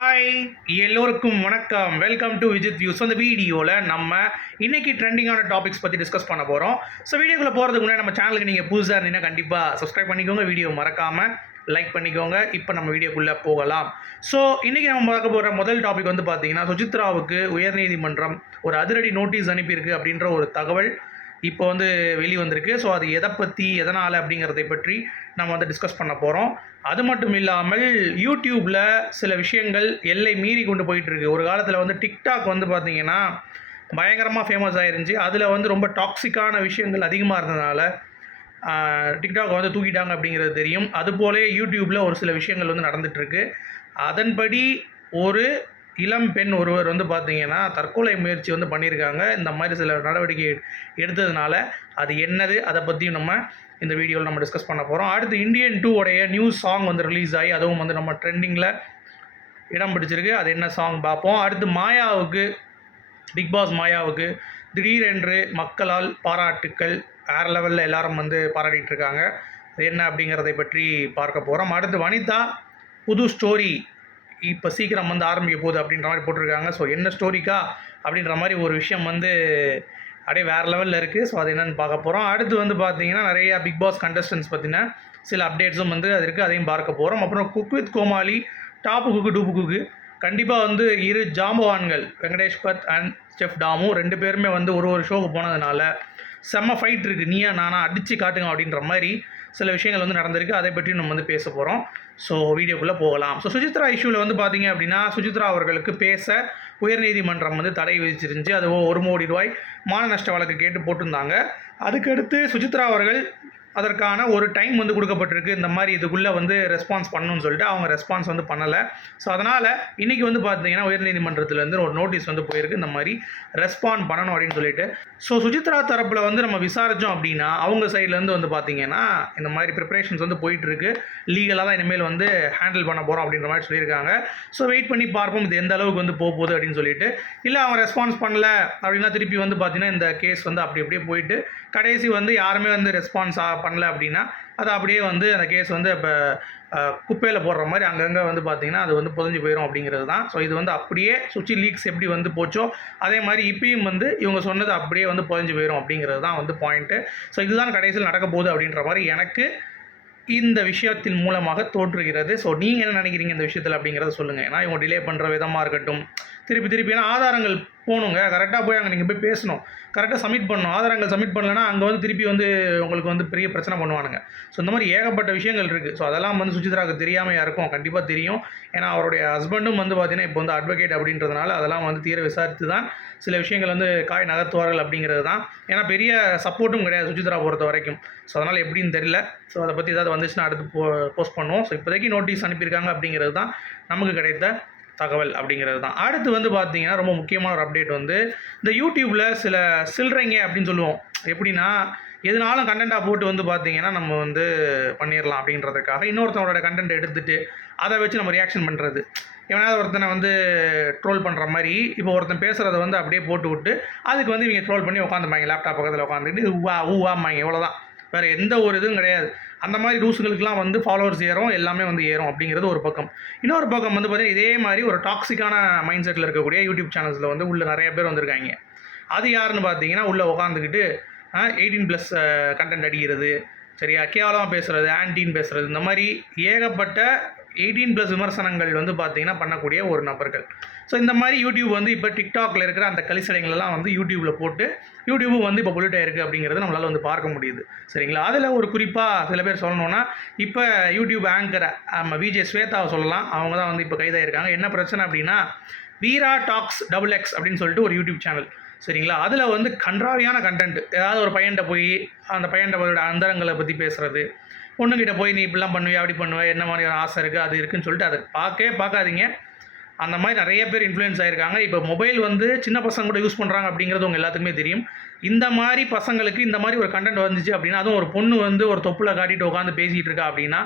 Hi எல்லோருக்கும் வணக்கம். Welcome to Vijith views அந்த வீடியோவில் நம்ம இன்றைக்கி ட்ரெண்டிங்கான டாபிக்ஸ் பற்றி டிஸ்கஸ் பண்ண போகிறோம் ஸோ வீடியோக்குள்ளே போகிறதுக்கு முன்னாடி நம்ம சேனலுக்கு நீங்கள் புதுசாக இருந்தீங்கன்னா கண்டிப்பாக சப்ஸ்கிரைப் பண்ணிக்கோங்க. வீடியோ மறக்காமல் லைக் பண்ணிக்கோங்க. இப்போ நம்ம வீடியோக்குள்ளே போகலாம். ஸோ இன்றைக்கி நம்ம பார்க்க போகிற முதல் டாபிக் வந்து பார்த்தீங்கன்னா சுசித்ராவுக்கு உயர்நீதிமன்றம் ஒரு அதிரடி நோட்டீஸ் அனுப்பியிருக்கு அப்படின்ற ஒரு தகவல் இப்போ வந்து வெளி வந்திருக்கு ஸோ அது எதை பற்றி எதனால் அப்படிங்கிறதை பற்றி நம்ம வந்து டிஸ்கஸ் பண்ண போகிறோம் அது மட்டும் இல்லாமல் யூடியூப்பில் சில விஷயங்கள் எல்லை மீறி கொண்டு போயிட்டுருக்கு. ஒரு காலத்தில் வந்து டிக்டாக் வந்து பார்த்திங்கன்னா பயங்கரமாக ஃபேமஸ் ஆயிருந்துச்சு. அதில் வந்து ரொம்ப டாக்ஸிக்கான விஷயங்கள் அதிகமாக இருந்ததுனால டிக்டாக் வந்து தூக்கிட்டாங்க அப்படிங்கிறது தெரியும். அதுபோலே யூடியூப்பில் ஒரு சில விஷயங்கள் வந்து நடந்துகிட்ருக்கு அதன்படி ஒரு இளம் பெண் ஒருவர் வந்து பார்த்தீங்கன்னா தற்கொலை முயற்சி வந்து பண்ணியிருக்காங்க. இந்த மாதிரி சில நடவடிக்கை எடுத்ததுனால அது என்னது? அதை பற்றியும் நம்ம இந்த வீடியோவில் நம்ம டிஸ்கஸ் பண்ண போகிறோம் அடுத்து இந்தியன் டூ உடைய நியூ சாங் வந்து ரிலீஸ் ஆகி அதுவும் வந்து நம்ம ட்ரெண்டிங்கில் இடம் பிடிச்சிருக்கு. அது என்ன சாங் பார்ப்போம். அடுத்து மாயாவுக்கு பிக் பாஸ் மாயாவுக்கு திடீரென்று மக்களால் பாராட்டுக்கள் வேறு லெவலில் எல்லாரும் வந்து பாராட்டிட்டு இருக்காங்க. அது என்ன அப்படிங்கிறதை பற்றி பார்க்க போகிறோம் அடுத்து வனிதா புது ஸ்டோரி இப்போ சீக்கிரம் வந்து ஆரம்பிக்க போகுது அப்படின்ற மாதிரி போட்டிருக்காங்க. ஸோ என்ன ஸ்டோரிக்கா அப்படின்ற மாதிரி ஒரு விஷயம் வந்து அப்படியே வேறு லெவலில் இருக்குது ஸோ அது என்னென்னு பார்க்க போகிறோம் அடுத்து வந்து பார்த்தீங்கன்னா நிறையா பிக் பாஸ் கண்டஸ்டன்ஸ் பற்றின சில அப்டேட்ஸும் வந்து அது இருக்குது அதையும் பார்க்க போகிறோம் அப்புறம் cook with Comali top cook dupe cook கண்டிப்பாக வந்து இரு ஜாம்பவான்கள் வெங்கடேஷ் பத் அண்ட் செஃப் டாமு ரெண்டு பேருமே வந்து ஒரு ஒரு ஷோக்கு போனதுனால செம்ம ஃபைட் இருக்குது நீயா நானா அடித்து காட்டுங்க அப்படின்ற மாதிரி சில விஷயங்கள் வந்து நடந்திருக்கு. அதை பற்றி நம்ம வந்து பேச போகிறோம் ஸோ வீடியோக்குள்ளே போகலாம். ஸோ சுஜித்ரா இஷ்யூவில் வந்து பார்த்தீங்க அப்படின்னா சுஜித்ரா அவர்களுக்கு பேச உயர்நீதிமன்றம் வந்து தடை விதிச்சிருந்துச்சு. அது ஒரு கோடி ரூபாய் மான நஷ்ட வழக்கு கேட்டு போட்டிருந்தாங்க. அதுக்கடுத்து சுசித்ரா அவர்கள் அதற்கான ஒரு டைம் வந்து கொடுக்கப்பட்டிருக்கு. இந்த மாதிரி இதுக்குள்ளே வந்து ரெஸ்பான்ஸ் பண்ணணும்னு சொல்லிட்டு அவங்க ரெஸ்பான்ஸ் வந்து பண்ணலை. ஸோ அதனால் இன்றைக்கி வந்து பார்த்தீங்கன்னா உயர்நீதிமன்றத்துலேருந்து ஒரு நோட்டீஸ் வந்து போயிருக்கு. இந்த மாதிரி ரெஸ்பாண்ட் பண்ணணும் அப்படின்னு சொல்லிட்டு. ஸோ சுஜித்ரா தரப்பில் வந்து நம்ம விசாரித்தோம் அப்படின்னா அவங்க சைட்லேருந்து வந்து பார்த்தீங்கன்னா இந்த மாதிரி ப்ரிப்பரேஷன்ஸ் வந்து போயிட்டுருக்கு. லீகலாக தான் இனிமேல் வந்து ஹேண்டில் பண்ண போகிறோம் அப்படின்ற மாதிரி சொல்லியிருக்காங்க. ஸோ வெயிட் பண்ணி பார்ப்போம் இது எந்த அளவுக்கு வந்து போக போகுது அப்படின்னு சொல்லிட்டு. இல்லை அவங்க ரெஸ்பான்ஸ் பண்ணல அப்படின்னா திருப்பி வந்து பார்த்தீங்கன்னா இந்த கேஸ் வந்து அப்படி அப்படியே போயிட்டு கடைசி வந்து யாருமே வந்து ரெஸ்பான்ஸ் பண்ணல அப்படின்னா அது அப்படியே வந்து அந்த கேஸ் வந்து இப்போ குப்பையில் போடுற மாதிரி அங்கங்கே வந்து பார்த்திங்கன்னா அது வந்து புதஞ்சு போயிடும் அப்படிங்கிறது தான். ஸோ இது வந்து அப்படியே சுவிட்ச் லீக்ஸ் எப்படி வந்து போச்சோ அதே மாதிரி இப்பயும் வந்து இவங்க சொன்னது அப்படியே வந்து புதஞ்சு போயிடும் அப்படிங்கிறது தான் வந்து பாயிண்ட்டு ஸோ இதுதான் கடைசியில் நடக்க போகுது அப்படின்ற மாதிரி எனக்கு இந்த விஷயத்தின் மூலமாக தோற்றுகிறது ஸோ நீங்கள் என்ன நினைக்கிறீங்க இந்த விஷயத்தில் அப்படிங்கிறத சொல்லுங்கள் ஏன்னா இவங்க டிலே பண்ணுற விதமாக இருக்கட்டும் திருப்பி திருப்பி. ஏன்னா ஆதாரங்கள் போகணுங்க. கரெக்டாக போய் அங்கே நீங்கள் போய் பேசணும். கரெக்டாக சப்மிட் பண்ணணும். ஆதாரங்கள் சப்மிட் பண்ணலன்னா அங்கே வந்து திருப்பி வந்து உங்களுக்கு வந்து பெரிய பிரச்சனை பண்ணுவானுங்க. ஸோ இந்த மாதிரி ஏகப்பட்ட விஷயங்கள் இருக்குது ஸோ அதெல்லாம் வந்து சுஜித்ராவுக்கு தெரியாமல் யாருக்கும் கண்டிப்பாக தெரியும். ஏன்னா அவருடைய ஹஸ்பண்டும் வந்து பார்த்தீங்கன்னா இப்போ வந்து அட்வொகேட் அப்படின்றதுனால அதெல்லாம் வந்து தீர விசாரித்து தான் சில விஷயங்கள் வந்து காய் நகர்த்துவார்கள் அப்படிங்கிறது தான் ஏன்னா பெரிய சப்போர்ட்டும் கிடையாது சுஜித்ரா பொறுத்த வரைக்கும். ஸோ அதனால் எப்படின்னு தெரியல. ஸோ அதை பற்றி ஏதாவது வந்துச்சுன்னா அடுத்து போ போஸ்ட் பண்ணுவோம். ஸோ இப்போதைக்கு நோட்டீஸ் அனுப்பியிருக்காங்க அப்படிங்கிறது தான் நமக்கு கிடைத்த தகவல் அப்படிங்கிறது தான். அடுத்து வந்து பார்த்தீங்கன்னா ரொம்ப முக்கியமான ஒரு அப்டேட் வந்து இந்த யூடியூப்பில் சில சில்லறைங்க அப்படின்னு சொல்லுவோம். எப்படின்னா எதுனாலும் கண்டென்ட்டாக போட்டு வந்து பார்த்தீங்கன்னா நம்ம வந்து பண்ணிடலாம் அப்படின்றதுக்காக இன்னொருத்தவங்களோட கண்டென்ட் எடுத்துகிட்டு அதை வச்சு நம்ம ரியாக்ஷன் பண்ணுறது எவனாவது ஒருத்தனை வந்து ட்ரோல் பண்ணுற மாதிரி இப்போ ஒருத்தன் பேசுகிறத வந்து அப்படியே போட்டு விட்டு அதுக்கு வந்து இவங்க ட்ரோல் பண்ணி உட்காந்துப்பாங்க லேப்டாப் பக்கத்தில் உட்காந்துக்கிட்டு ஊவா ஊவாம்பாங்க. இவ்வளோதான் வேறு எந்த ஒரு இதுவும் கிடையாது. அந்த மாதிரி ரூல்ஸுகளுக்கெலாம் வந்து ஃபாலோவர்ஸ் ஏறும் எல்லாமே வந்து ஏறும் அப்படிங்கிறது ஒரு பக்கம். இன்னொரு பக்கம் வந்து பார்த்தீங்கன்னா இதே மாதிரி ஒரு டாக்ஸிக்கான மைண்ட் செட்டில் இருக்கக்கூடிய யூடியூப் சேனல்ஸில் வந்து உள்ள நிறைய பேர் வந்திருக்காங்க. அது யாருன்னு பார்த்தீங்கன்னா உள்ளே உட்காந்துக்கிட்டு எயிட்டீன் ப்ளஸ் கண்டென்ட் அடிக்கிறது சரியா? கேவலமாக பேசுகிறது ஆன்டீன் பேசுகிறது இந்த மாதிரி ஏகப்பட்ட எயிட்டீன் ப்ளஸ் விமர்சனங்கள் வந்து பார்த்தீங்கன்னா பண்ணக்கூடிய ஒரு நபர்கள். ஸோ இந்த மாதிரி யூடியூப் வந்து இப்போ டிக்டாக்ல இருக்கிற அந்த கலிசடைங்களெல்லாம் வந்து யூடியூப்பில் போட்டு யூடியூபும் வந்து இப்போ பொல்யூட் ஆயிருக்கு அப்படிங்கிறத நம்மளால் வந்து பார்க்க முடியுது. சரிங்களா? அதில் ஒரு குறிப்பாக சில பேர் சொல்லணும்னா இப்போ யூடியூப் ஆங்கரை நம்ம விஜே ஸ்வேதாவை சொல்லலாம். அவங்க தான் வந்து இப்போ கைதாயிருக்காங்க. என்ன பிரச்சனை அப்படின்னா வீரா டாக்ஸ் டபுள் எக்ஸ் அப்படின்னு சொல்லிட்டு ஒரு யூடியூப் சேனல் சரிங்களா? அதில் வந்து கன்றாவியான கண்டென்ட் ஏதாவது ஒரு பையன்கிட்ட போய் அந்த பையன்கிட்ட அந்தரங்களை பற்றி பேசுகிறது பொண்ணுக்கிட்ட போய் நீ இப்படிலாம் பண்ணுவியா? அப்படி பண்ணுவ என்ன மாதிரி ஒரு ஆசை இருக்குது அது இருக்குன்னு சொல்லிட்டு அதை பார்க்கவே பார்க்காதீங்க. அந்த மாதிரி நிறைய பேர் இன்ஃப்ளூயன்ஸ் ஆயிருக்காங்க. இப்போ மொபைல் வந்து சின்ன பசங்க கூட யூஸ் பண்ணுறாங்க அப்படிங்கிறது உங்கள் எல்லாத்துக்குமே தெரியும். இந்த மாதிரி பசங்களுக்கு இந்த மாதிரி ஒரு கண்டென்ட் வந்துச்சு அப்படின்னா அதுவும் ஒரு பொண்ணு வந்து ஒரு தொப்பில் காட்டிட்டு உட்காந்து பேசிகிட்டு இருக்கா அப்படின்னா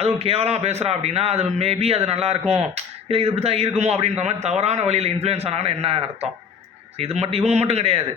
அதுவும் கேவலமாக பேசுகிறா அப்படின்னா அது மேபி அது நல்லாயிருக்கும் இல்லை இது இப்படி தான் இருக்குமோ அப்படின்ற மாதிரி தவறான வழியில் இன்ஃப்ளூயன்ஸ் ஆனாங்கன்னா என்ன அர்த்தம்? இது மட்டும் இவங்க மட்டும் கிடையாது.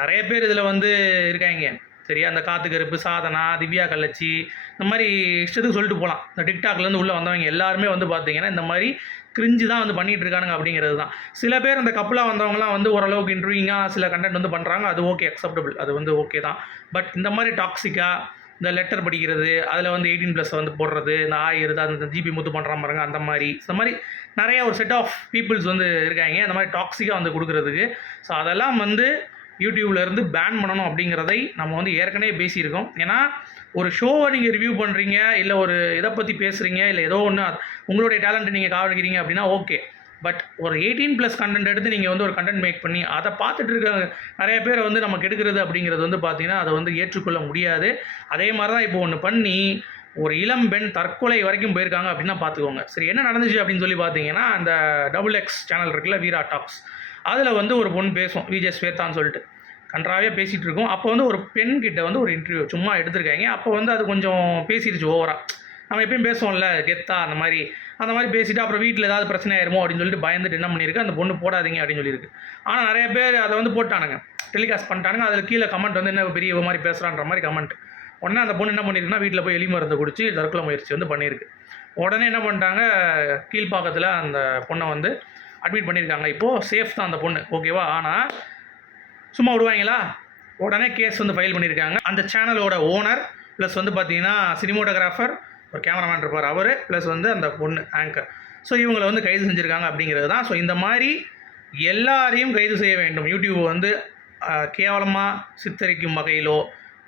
நிறைய பேர் இதில் வந்து இருக்காங்க. சரியா அந்த காத்து கருப்பு சாதனா திவ்யா கள்ளச்சி இந்த மாதிரி இஷ்டத்துக்கு சொல்லிட்டு போகலாம் இந்த டிக்டாக்லேருந்து உள்ளே வந்தவங்க எல்லாருமே வந்து பார்த்தீங்கன்னா இந்த மாதிரி கிரிஞ்சு தான் வந்து பண்ணிட்டு இருக்கானுங்க அப்படிங்கிறது தான். சில பேர் அந்த கப்பலாக வந்தவங்களாம் வந்து ஓரளவுக்கு இன்ட்ரூவிங்காக சில கண்டென்ட் வந்து பண்ணுறாங்க அது ஓகே அக்செப்டபிள் அது வந்து ஓகே தான். பட் இந்த மாதிரி டாக்ஸிக்காக இந்த லெட்டர் படிக்கிறது அதில் வந்து எயிட்டீன் ப்ளஸ் வந்து போடுறது இந்த ஆயிருது அந்த ஜிபி முத்து பண்ணுற பாருங்க அந்த மாதிரி. இந்த மாதிரி நிறைய ஒரு செட் ஆஃப் பீப்புள்ஸ் வந்து இருக்காங்க. அந்த மாதிரி டாக்ஸிக்காக வந்து கொடுக்குறதுக்கு. ஸோ அதெல்லாம் வந்து யூடியூப்லேருந்து பேன் பண்ணணும் அப்படிங்கிறதை நம்ம வந்து ஏற்கனவே பேசியிருக்கோம். ஏன்னா ஒரு ஷோவை நீங்கள் ரிவ்யூ பண்ணுறீங்க இல்லை ஒரு இதை பற்றி பேசுகிறீங்க இல்லை ஏதோ ஒன்று உங்களுடைய டேலண்ட்டை நீங்கள் காவலிக்கிறீங்க அப்படின்னா ஓகே பட் ஒரு எயிட்டீன் ப்ளஸ் கண்டென்ட் எடுத்து நீங்கள் வந்து ஒரு கண்டென்ட் மேக் பண்ணி அதை பார்த்துட்டு இருக்க நிறைய பேரை வந்து நமக்கு எடுக்கிறது அப்படிங்கிறது வந்து பார்த்தீங்கன்னா அதை வந்து ஏற்றுக்கொள்ள முடியாது. அதே மாதிரி தான் இப்போ ஒன்று பண்ணி ஒரு இளம் பெண் தற்கொலை வரைக்கும் போயிருக்காங்க அப்படின்னா பார்த்துக்கோங்க. சரி என்ன நடந்துச்சு அப்படின்னு சொல்லி பார்த்தீங்கன்னா அந்த டபுள் எக்ஸ் சேனல் இருக்குல்ல வீரா டாக்ஸ் அதில் வந்து ஒரு பொண்ணு பேசும் விஜய் ஸ்வேதான்னு சொல்லிட்டு. கன்றாவே பேசிகிட்டு இருக்கோம் அப்போ வந்து ஒரு பெண்கிட்ட வந்து ஒரு இன்டர்வியூ சும்மா எடுத்திருக்காங்க. அப்போ வந்து அது கொஞ்சம் பேசிடுச்சு ஓவராக நம்ம எப்பயும் பேசுவோம்ல கெத்தா அந்த மாதிரி. அந்த மாதிரி பேசிட்டு அப்புறம் வீட்டில் ஏதாவது பிரச்சனை ஆயிருமோ அப்படின்னு சொல்லிட்டு பயந்துட்டு என்ன பண்ணியிருக்கு அந்த பொண்ணு போடாதீங்க அப்படின்னு சொல்லியிருக்கு. ஆனால் நிறைய பேர் அதை வந்து போட்டானுங்க. டெலிகாஸ்ட் பண்ணிட்டானுங்க. அதில் கீழே கமெண்ட் வந்து என்ன பெரிய மாதிரி பேசுகிறான்ற மாதிரி கமெண்ட் உடனே அந்த பொண்ணு என்ன பண்ணியிருக்குன்னா வீட்டில் போய் எலி மருந்து குடிச்சு தற்கொலை முயற்சி வந்து பண்ணியிருக்கு. உடனே என்ன பண்ணிட்டாங்க கீழ்ப்பாக்கத்தில் அந்த பொண்ணை வந்து அட்மிட் பண்ணியிருக்காங்க. இப்போது சேஃப் தான் அந்த பொண்ணு. ஓகேவா ஆனால் சும்மா விடுவாங்களா? உடனே கேஸ் வந்து ஃபைல் பண்ணியிருக்காங்க. அந்த சேனலோட ஓனர் ப்ளஸ் வந்து பார்த்தீங்கன்னா சினிமோட்டோகிராஃபர் ஒரு கேமராமேன் இருப்பார் அவர் ப்ளஸ் வந்து அந்த பொண்ணு ஆங்கர் ஸோ இவங்களை வந்து கைது செஞ்சுருக்காங்க அப்படிங்கிறது தான். ஸோ இந்த மாதிரி எல்லாரையும் கைது செய்ய வேண்டும். யூடியூப் வந்து கேவலமாக சித்தரிக்கும் வகையிலோ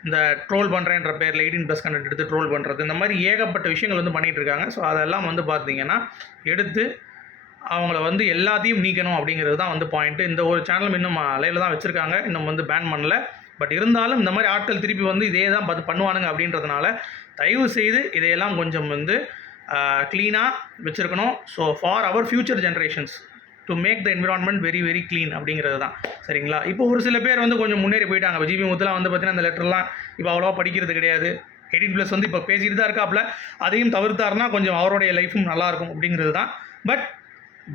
இந்த ட்ரோல் பண்ணுறேன்ற பேரில் எயிட்டீன் ப்ளஸ் கண்டென்ட் எடுத்து ட்ரோல் பண்ணுறது இந்த மாதிரி ஏகப்பட்ட விஷயங்கள் வந்து பண்ணிகிட்டு இருக்காங்க. ஸோ அதெல்லாம் வந்து பார்த்தீங்கன்னா எடுத்து அவங்கள வந்து எல்லாத்தையும் நீக்கணும் அப்படிங்கிறது தான் வந்து பாயிண்ட்டு இந்த ஒரு சேனலும் இன்னும் லைவில் தான் வச்சுருக்காங்க. இன்னும் வந்து பேன் பண்ணல. பட் இருந்தாலும் இந்த மாதிரி ஆட்கள் திருப்பி வந்து இதே தான் பார்த்து பண்ணுவானுங்க அப்படின்றதுனால தயவு செய்து இதையெல்லாம் கொஞ்சம் வந்து க்ளீனாக வச்சுருக்கணும். So for our future generations to make the environment very very clean அப்படிங்கிறது தான். சரிங்களா? இப்போ ஒரு சில பேர் வந்து கொஞ்சம் முன்னேறி போயிட்டாங்க. இப்போ ஜிபி முத்துலாம் வந்து பார்த்தீங்கன்னா அந்த லெட்டர்லாம் இப்போ அவ்வளோவா படிக்கிறது கிடையாது. எயிட்டீன் ப்ளஸ் வந்து இப்போ பேசிட்டு தான் இருக்காப்புல. அதையும் தவிர்த்தாருன்னா கொஞ்சம் அவருடைய லைஃபும் நல்லாயிருக்கும் அப்படிங்கிறது தான். பட்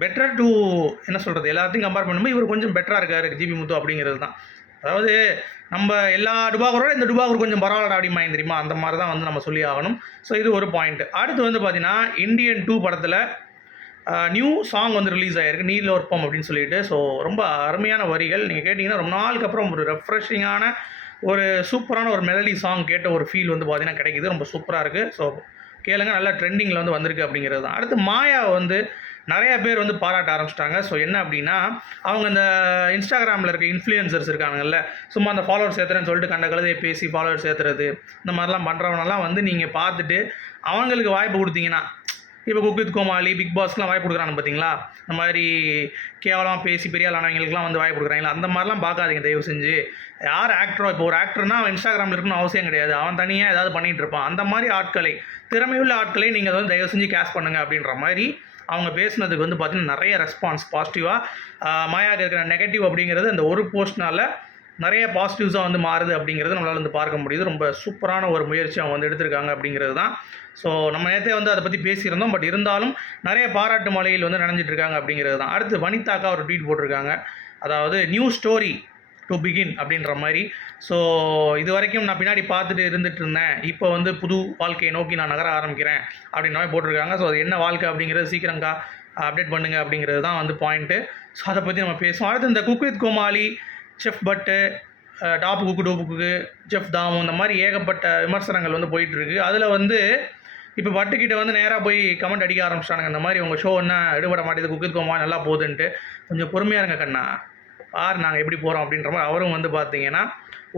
பெட்டர் டு என்ன சொல்கிறது எல்லாத்தையும் கம்பேர் பண்ணும்போது இவர் கொஞ்சம் பெட்டராக இருக்கார் ஜிபி முத்து அப்படிங்கிறது தான். அதாவது நம்ம எல்லா டுபாகரோட இந்த டுபாகூர் கொஞ்சம் பரவாயில்ல அப்படிமா தெரியுமா? அந்த மாதிரி தான் வந்து நம்ம சொல்லி ஆகணும். ஸோ இது ஒரு பாயிண்ட் அடுத்து வந்து பார்த்தீங்கன்னா இந்தியன் டூ படத்தில் நியூ சாங் வந்து ரிலீஸ் ஆகிருக்கு நீல ஒர்ப்பம் அப்படின்னு சொல்லிட்டு. ஸோ ரொம்ப அருமையான வரிகள். நீங்கள் கேட்டிங்கன்னா ரொம்ப நாளுக்கு அப்புறம் ஒரு ரெஃப்ரெஷிங்கான ஒரு சூப்பரான ஒரு மெலடி சாங் கேட்ட ஒரு ஃபீல் வந்து பார்த்தீங்கன்னா கிடைக்குது. ரொம்ப சூப்பராக இருக்குது ஸோ கேளுங்க நல்லா ட்ரெண்டிங்கில் வந்து வந்திருக்கு அப்படிங்கிறது தான். அடுத்து மாயா வந்து நிறைய பேர் வந்து பாராட்ட ஆரம்பிச்சிட்டாங்க. ஸோ என்ன அப்படின்னா அவங்க இந்த இன்ஸ்டாகிராமில் இருக்க இன்ஃப்ளூயன்சர்ஸ் இருக்காங்கல்ல சும்மா அந்த ஃபாலோவர்ஸ் ஏற்றுறேன்னு சொல்லிட்டு கண்ட கழுதையை பேசி ஃபாலோவர்ஸ் ஏற்றுறது இந்த மாதிரிலாம் பண்ணுறவனெல்லாம் வந்து நீங்கள் பார்த்துட்டு அவங்களுக்கு வாய்ப்பு கொடுத்தீங்கன்னா இப்போ குக்வித் கோமாளி பிக் பாஸ்க்குலாம் வாய்ப்பு கொடுக்குறாங்க பார்த்தீங்களா இந்த மாதிரி கேவலமாக பேசி பெரிய ஆளானவங்களுக்குலாம் வந்து வாய்ப்பு கொடுக்குறாங்களா அந்த மாதிரிலாம் பார்க்காதீங்க தயவு செஞ்சு. யார் ஆக்டரோ இப்போ ஒரு ஆக்டர்னா அவன் இன்ஸ்டாகிராமில் இருக்கணும்னு அவசியம் கிடையாது. அவன் தனியாக ஏதாவது பண்ணிகிட்டு இருப்பான். அந்த மாதிரி ஆட்களை திறமையுள்ள ஆட்களை நீங்கள் வந்து தயவு செஞ்சு கேஷ் பண்ணுங்கள் அப்படின்ற மாதிரி அவங்க பேசினதுக்கு வந்து பார்த்தீங்கன்னா நிறைய ரெஸ்பான்ஸ் பாசிட்டிவாக மாயாவுக்கு இருக்கிற நெகட்டிவ் அப்படிங்கிறது அந்த ஒரு போஸ்ட்னால நிறைய பாசிட்டிவ்ஸாக வந்து மாறுது அப்படிங்கிறது நம்மளால் வந்து பார்க்க முடியுது. ரொம்ப சூப்பரான ஒரு முயற்சி அவங்க வந்து எடுத்திருக்காங்க அப்படிங்கிறது தான். ஸோ நம்ம நேற்றே வந்து அதை பற்றி பேசியிருந்தோம். பட் இருந்தாலும் நிறைய பாராட்டு மலையில் வந்து நனைஞ்சிட்டு இருக்காங்க அப்படிங்கிறது தான். அடுத்து வனிதாக்கா ஒரு ட்வீட் போட்டிருக்காங்க. அதாவது நியூ ஸ்டோரி டு பிகின் அப்படின்ற மாதிரி. ஸோ இது வரைக்கும் நான் பின்னாடி பார்த்துட்டு இருந்துட்டு இருந்தேன். இப்போ வந்து புது வாழ்க்கையை நோக்கி நான் நகர ஆரம்பிக்கிறேன் அப்படின்ற மாதிரி போட்டிருக்காங்க. ஸோ அது என்ன வாழ்க்கை அப்படிங்கிறது சீக்கிரங்கா அப்டேட் பண்ணுங்க அப்படிங்கிறது தான் வந்து பாயிண்ட்டு ஸோ அதை பற்றி நம்ம பேசுவோம். அடுத்து இந்த குக் வித் கோமாளி செஃப் பட்டு டாப் குக்கு டோப்புக்கு செஃப் தாமு இந்த மாதிரி ஏகப்பட்ட விமர்சனங்கள் வந்து போயிட்டுருக்கு அதில் வந்து இப்போ பட்டுக்கிட்ட வந்து நேராக போய் கமெண்ட் அடிக்க ஆரம்பிச்சிட்டானுங்க. இந்த மாதிரி உங்கள் ஷோ என்ன எடுபட மாட்டேது குக்கித் கோமா நல்லா போகுதுன்ட்டு. கொஞ்சம் பொறுமையாக இருங்க கண்ணா. ஆர் நாங்கள் எப்படி போகிறோம் அப்படின்ற மாதிரி அவரும் வந்து பார்த்தீங்கன்னா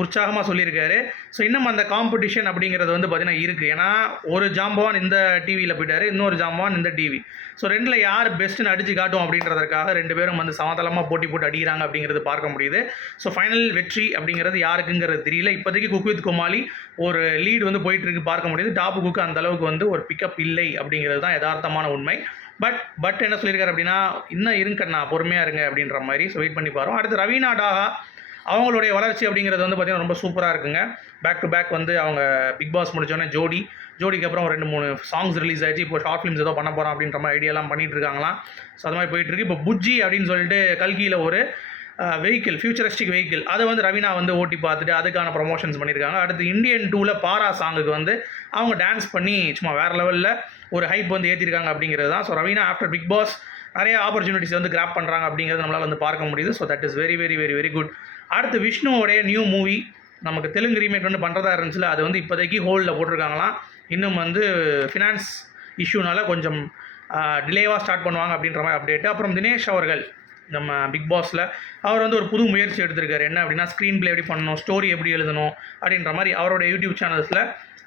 உற்சாகமாக சொல்லியிருக்காரு. ஸோ இன்னும் அந்த காம்படிஷன் அப்படிங்கிறது வந்து பார்த்தீங்கன்னா இருக்குது ஏன்னா ஒரு ஜாம்பவான் இந்த டிவியில் போயிட்டார் இன்னொரு ஜாம்பவான் இந்த டிவி ஸோ ரெண்டில் யார் பெஸ்ட்டுன்னு அடித்து காட்டும் அப்படின்றதுக்காக ரெண்டு பேரும் வந்து சமதளமாக போட்டி போட்டு அடிக்கிறாங்க அப்படிங்கிறது பார்க்க முடியுது. ஸோ ஃபைனல் வெற்றி அப்படிங்கிறது யாருக்குங்கிறது தெரியல. இப்போதைக்கு குக் வித் குமாலி ஒரு லீடு வந்து போயிட்டு இருக்கு பார்க்க முடியுது. டாப்பு குக்கு அந்த அளவுக்கு வந்து ஒரு பிக்கப் இல்லை அப்படிங்கிறது தான் யதார்த்தமான உண்மை. பட் பட் என்ன சொல்லியிருக்காரு அப்படின்னா இன்னும் இருங்கண்ணா பொறுமையாக இருங்க அப்படின்ற மாதிரி ஸோ வெயிட் பண்ணி பாருவோம். அடுத்து ரவீனா டாகா அவங்களுடைய வளர்ச்சி அப்படிங்கிறது வந்து பார்த்திங்கன்னா ரொம்ப சூப்பராக இருக்குங்க. பேக் டு பேக் வந்து அவங்க பிக் பாஸ் முடிச்சோடனே ஜோடி ஜோடிக்கு அப்புறம் ரெண்டு மூணு சாங்ஸ் ரிலீஸ் ஆகிடுச்சு இப்போ ஷார்ட் ஃபிலிம்ஸ் ஏதோ பண்ண போகிறோம் அப்படின்ற மாதிரி ஐடியாலாம் பண்ணிகிட்டு இருக்காங்களாம். ஸோ அது மாதிரி போயிட்டுருக்கு இப்போ புஜ்ஜி அப்படின்னு சொல்லிட்டு கல்கியில் ஒரு வெஹிக்கிள் ஃபியூச்சரிஸ்டிக் வெஹிக்கிள் அதை வந்து ரவீனா வந்து ஓட்டி பார்த்துட்டு அதுக்கான ப்ரொமோஷன்ஸ் பண்ணியிருக்காங்க. அடுத்து இந்தியன் டூவில் பாரா சாங்குக்கு வந்து அவங்க டான்ஸ் பண்ணி சும்மா வேறு லெவலில் ஒரு ஹைப் வந்து ஏற்றிருக்காங்க அப்படிங்கிறது தான். So Raveena after big boss நிறைய ஆப்பர்ச்சுனிட்டிஸ் வந்து கிராப் பண்ணுறாங்க அப்படிங்கிறது நம்மளால் வந்து பார்க்க முடியுது. So that is very very very very good அடுத்து விஷ்ணுவோடைய நியூ மூவி நமக்கு தெலுங்கு ரீமேக் வந்து பண்ணுறதா இருந்துச்சுல அது வந்து இப்போதைக்கு ஹோல்டில் போட்டிருக்காங்களாம். இன்னும் வந்து ஃபினான்ஸ் இஷ்யூனால கொஞ்சம் டிலேவாக ஸ்டார்ட் பண்ணுவாங்க அப்படின்ற மாதிரி அப்டேட்டு அப்புறம் தினேஷ் அவர்கள் நம்ம பிக் பாஸில் அவர் வந்து ஒரு புது முயற்சி எடுத்திருக்காரு. என்ன அப்படின்னா ஸ்க்ரீன் ப்ளே எப்படி பண்ணணும் ஸ்டோரி எப்படி எழுதணும் அப்படின்ற மாதிரி அவரோட யூடியூப் சேனல்ஸில்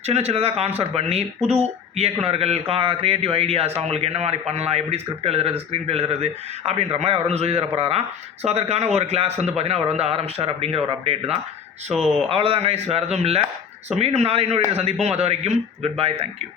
சின்ன சின்னதாக கான்சர்ட் பண்ணி புது இயக்குனர்கள் கா க்ரியேட்டிவ் ஐடியாஸ் அவங்களுக்கு என்ன மாதிரி பண்ணலாம் எப்படி ஸ்கிரிப்ட் எழுதுறது ஸ்க்ரீன் ப்ளே எழுதுறது அப்படின்ற மாதிரி அவர் வந்து சொல்லி தரப்படுறாராம் ஸோ அதற்கான ஒரு கிளாஸ் வந்து பார்த்திங்கன்னா அவர் வந்து ஆரம்பிச்சிட்டார் அப்படிங்கிற ஒரு அப்டேட் தான். ஸோ அவ்வளோதான் கைஸ் வேறு எதுவும் இல்லை. ஸோ மீண்டும் நாளை இன்னொரு சந்திப்போம். அது வரைக்கும் குட் பாய் தேங்க்யூ